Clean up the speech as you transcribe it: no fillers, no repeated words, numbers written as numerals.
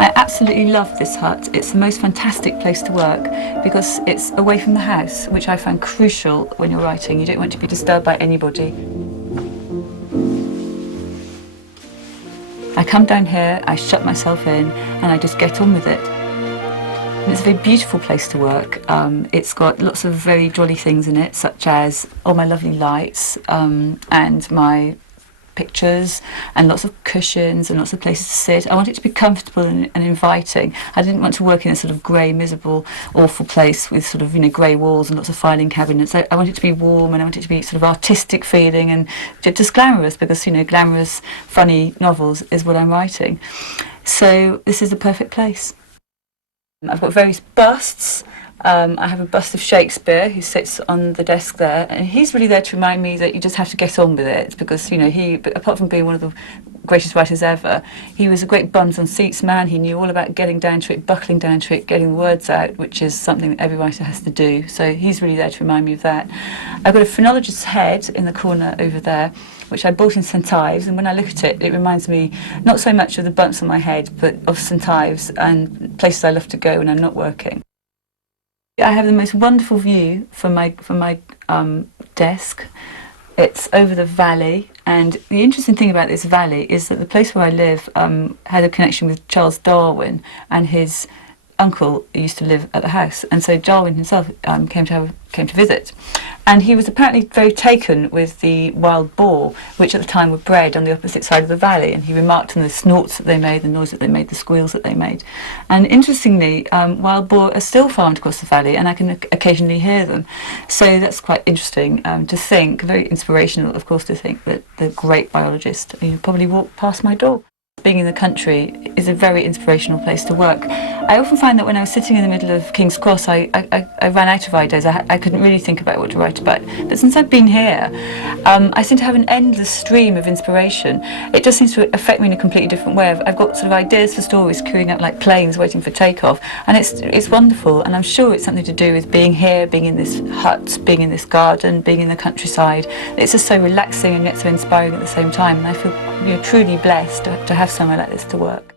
I absolutely love this hut. It's the most fantastic place to work because it's away from the house, which I find crucial when you're writing. You don't want to be disturbed by anybody. I come down here, I shut myself in, and I just get on with it. And it's a very beautiful place to work. It's got lots of very jolly things in it, such as all my lovely lights and my pictures and lots of cushions and lots of places to sit. I want it to be comfortable and inviting. I didn't want to work in a sort of grey, miserable, awful place with sort of, you know, grey walls and lots of filing cabinets. I want it to be warm, and I want it to be sort of artistic feeling and just glamorous, because, you know, glamorous, funny novels is what I'm writing. So this is the perfect place. I've got various busts. I have a bust of Shakespeare who sits on the desk there, and he's really there to remind me that you just have to get on with it, because, you know, he, apart from being one of the greatest writers ever, he was a great bums on seats man. He knew all about getting down to it, buckling down to it, getting the words out, which is something that every writer has to do. So he's really there to remind me of that. I've got a phrenologist's head in the corner over there, which I bought in St Ives, and when I look at it, it reminds me not so much of the bumps on my head, but of St Ives and places I love to go when I'm not working. I have the most wonderful view from my desk. It's over the valley, and the interesting thing about this valley is that the place where I live had a connection with Charles Darwin, and his uncle used to live at the house, and so Darwin himself came to visit, and he was apparently very taken with the wild boar, which at the time were bred on the opposite side of the valley, and he remarked on the snorts that they made, the noise that they made, the squeals that they made. And interestingly, wild boar are still farmed across the valley, and I can occasionally hear them. So that's quite interesting to think, very inspirational, of course, to think that the great biologist, you probably walked past my door. Being in the country is a very inspirational place to work. I often find that when I was sitting in the middle of King's Cross, I ran out of ideas. I couldn't really think about what to write about. But since I've been here, I seem to have an endless stream of inspiration. It just seems to affect me in a completely different way. I've got sort of ideas for stories queuing up like planes waiting for takeoff, and it's wonderful. And I'm sure it's something to do with being here, being in this hut, being in this garden, being in the countryside. It's just so relaxing and yet so inspiring at the same time. And I feel, you know, truly blessed to have somewhere like this to work.